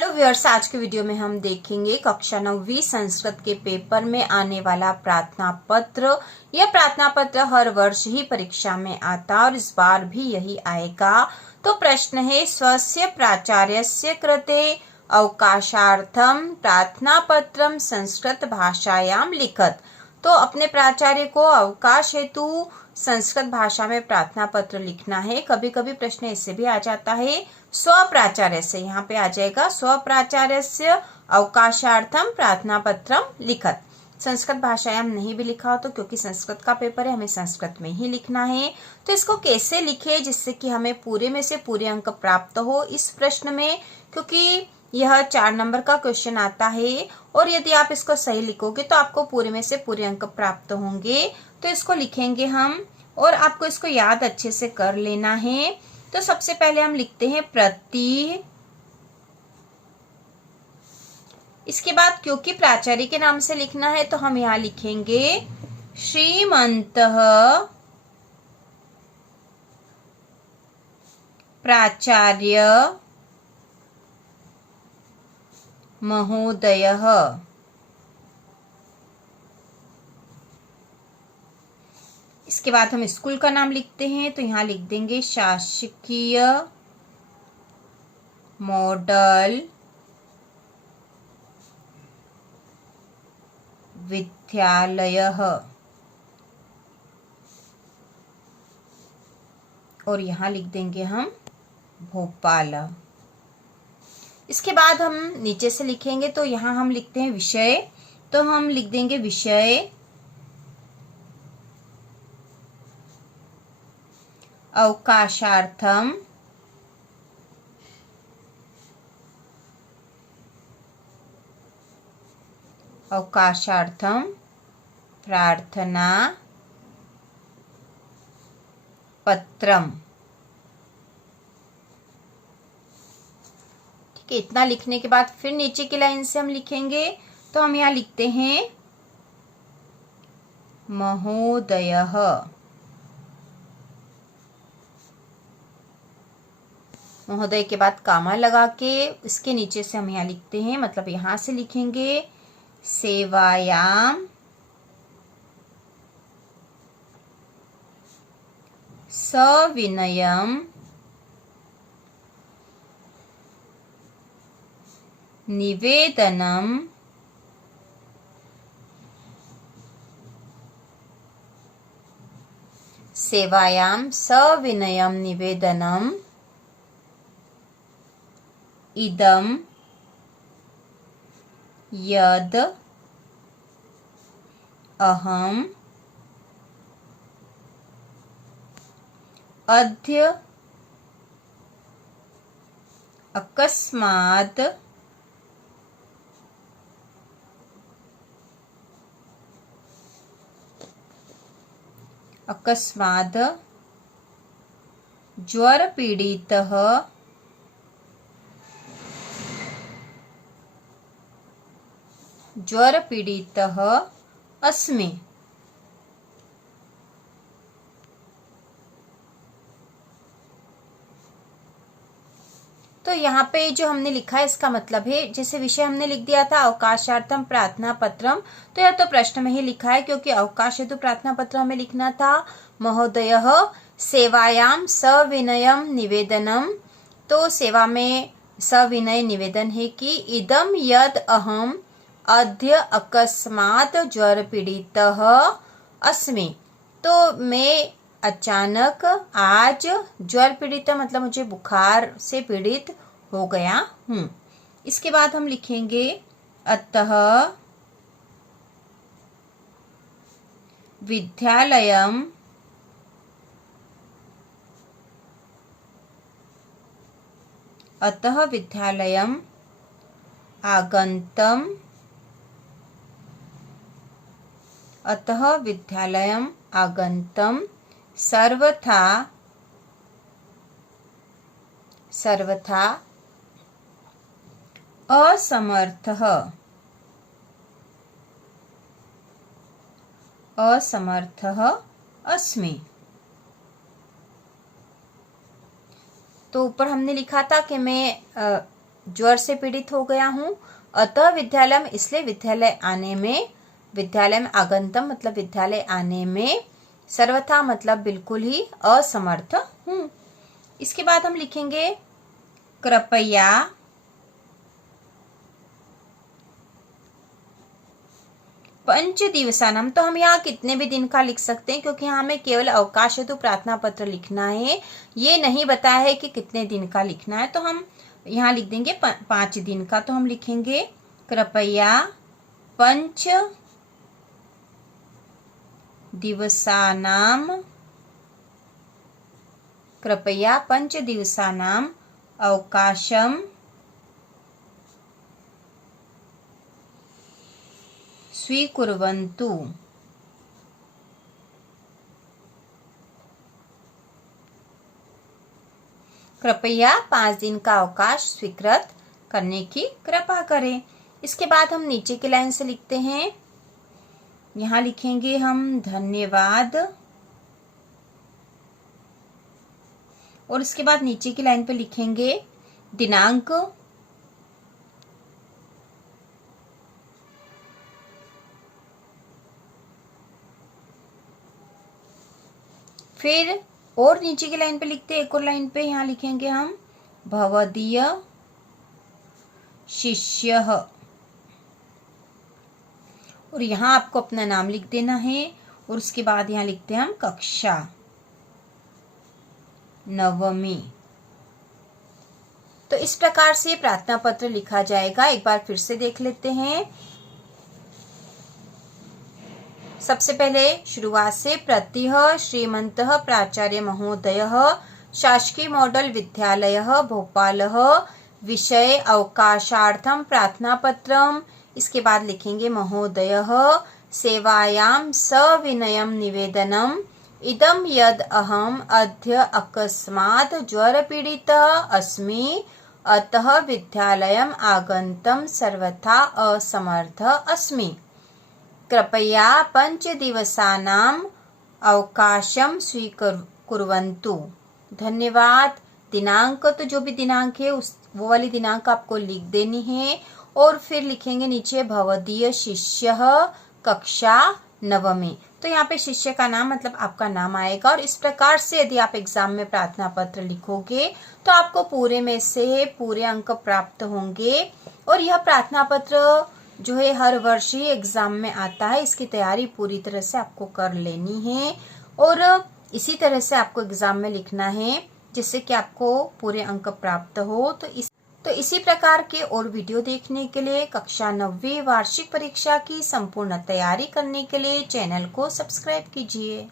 Hello viewers, आज के video में हम देखेंगे कक्षा 9वीं संस्कृत के पेपर में आने वाला प्रार्थना पत्र। यह प्रार्थना पत्र हर वर्ष ही परीक्षा में आता और इस बार भी यही आएगा। तो प्रश्न है, स्वस्य प्राचार्यस्य कृते अवकाशार्थम प्रार्थना पत्रम संस्कृत भाषायाम लिखत। तो अपने प्राचार्य को अवकाश हेतु संस्कृत भाषा में प्रार्थना पत्र लिखना है। कभी कभी प्रश्न इससे भी आ जाता है स्वप्राचार्य से, यहाँ पे आ जाएगा स्वप्राचार्य से अवकाशार्थम प्रार्थना पत्रम लिखत। संस्कृत भाषायाम नहीं भी लिखा हो तो, क्योंकि संस्कृत का पेपर है, हमें संस्कृत में ही लिखना है। तो इसको कैसे लिखे जिससे कि हमें पूरे में से पूरे अंक प्राप्त हो इस प्रश्न में, क्योंकि यह 4 नंबर का क्वेश्चन आता है और यदि आप इसको सही लिखोगे तो आपको पूरे में से पूरे अंक प्राप्त होंगे। तो इसको लिखेंगे हम और आपको इसको याद अच्छे से कर लेना है। तो सबसे पहले हम लिखते हैं प्रति, इसके बाद क्योंकि प्राचार्य के नाम से लिखना है तो हम यहाँ लिखेंगे श्रीमन्तः प्राचार्य महोदयः। इसके बाद हम स्कूल का नाम लिखते हैं तो यहाँ लिख देंगे शासकीय मॉडल विद्यालयः और यहाँ लिख देंगे हम भोपाल। इसके बाद हम नीचे से लिखेंगे तो यहाँ हम लिखते हैं विषय, तो हम लिख देंगे विषय अवकाशार्थम प्रार्थना पत्रम। ठीक है, इतना लिखने के बाद फिर नीचे की लाइन से हम लिखेंगे तो हम यहाँ लिखते हैं महोदयः। महोदय के बाद कामा लगा के इसके नीचे से हम यहाँ लिखते हैं, मतलब यहाँ से लिखेंगे सेवायाम सविनयम निवेदनम सेवायाम सविनयम निवेदनम इदम यद अहम अद्य अकस्मात् ज्वरपीडितः अस्मि। तो यहाँ पे जो हमने लिखा है इसका मतलब है, जैसे विषय हमने लिख दिया था अवकाशार्थम प्रार्थना पत्रम, तो यह तो प्रश्न में ही लिखा है क्योंकि अवकाश हेतु प्रार्थना पत्र हमें लिखना था। महोदयः सेवायाम सविनयम निवेदनम, तो सेवा में सविनय निवेदन है कि इदम यद अहम अद्य अकस्मात् ज्वर पीड़ितः अस्मि। तो मैं अचानक आज ज्वर पीड़ित मतलब मुझे बुखार से पीड़ित हो गया हूँ। इसके बाद हम लिखेंगे अतः विद्यालयम आगन्तम सर्वथा असमर्थः अस्मि। तो ऊपर हमने लिखा था कि मैं ज्वर से पीड़ित हो गया हूँ। अतः विद्यालय में, इसलिए विद्यालय में आगंतम मतलब विद्यालय आने में, सर्वथा मतलब बिल्कुल ही असमर्थ हूँ। इसके बाद हम लिखेंगे कृपया पंच दिवसानम। तो हम यहाँ कितने भी दिन का लिख सकते हैं, क्योंकि यहाँ हमें केवल अवकाश हेतु प्रार्थना पत्र लिखना है, ये नहीं बताया है कि कितने दिन का लिखना है। तो हम यहाँ लिख देंगे 5 दिन का। तो हम लिखेंगे कृपया पंच दिवसानाम अवकाशम स्वीकुर्वन्तु। कृपया 5 दिन का अवकाश स्वीकृत करने की कृपा करें। इसके बाद हम नीचे की लाइन से लिखते हैं, यहाँ लिखेंगे हम धन्यवाद, और इसके बाद नीचे की लाइन पे लिखेंगे दिनांक, फिर और नीचे की लाइन पे लिखते हैं, एक और लाइन पे यहाँ लिखेंगे हम भवदीय शिष्य, और यहाँ आपको अपना नाम लिख देना है। और उसके बाद यहाँ लिखते हैं हम कक्षा 9वीं। तो इस प्रकार से प्रार्थना पत्र लिखा जाएगा। एक बार फिर से देख लेते हैं। सबसे पहले शुरुआत से, प्रतिः श्रीमन्तः प्राचार्य महोदयः शासकीय मॉडल विद्यालयः भोपालः विषय अवकाशार्थं प्रार्थना पत्रम्। इसके बाद लिखेंगे महोदयः सेवायां सविनयं निवेदनम् इदं यद् अहम् अद्य अकस्मात् ज्वरपीडितः अस्मि, अतः विद्यालयम् आगन्तुं सर्वथा असमर्थः अस्मि। कृपया 5 दिवसानां अवकाशं स्वीकुर्वन्तु। धन्यवाद। दिनांक, तो जो भी दिनांक है वो वाली दिनांक आपको लिख देनी है। और फिर लिखेंगे नीचे भवदीय शिष्य कक्षा 9वीं। तो यहाँ पे शिष्य का नाम मतलब आपका नाम आएगा। और इस प्रकार से यदि आप एग्जाम में प्रार्थना पत्र लिखोगे तो आपको पूरे में से पूरे अंक प्राप्त होंगे। और यह प्रार्थना पत्र जो है हर वर्ष ही एग्जाम में आता है। इसकी तैयारी पूरी तरह से आपको कर लेनी है और इसी तरह से आपको एग्जाम में लिखना है, जिससे कि आपको पूरे अंक प्राप्त हो। तो इसी प्रकार के और वीडियो देखने के लिए, कक्षा 9वीं वार्षिक परीक्षा की संपूर्ण तैयारी करने के लिए चैनल को सब्सक्राइब कीजिए।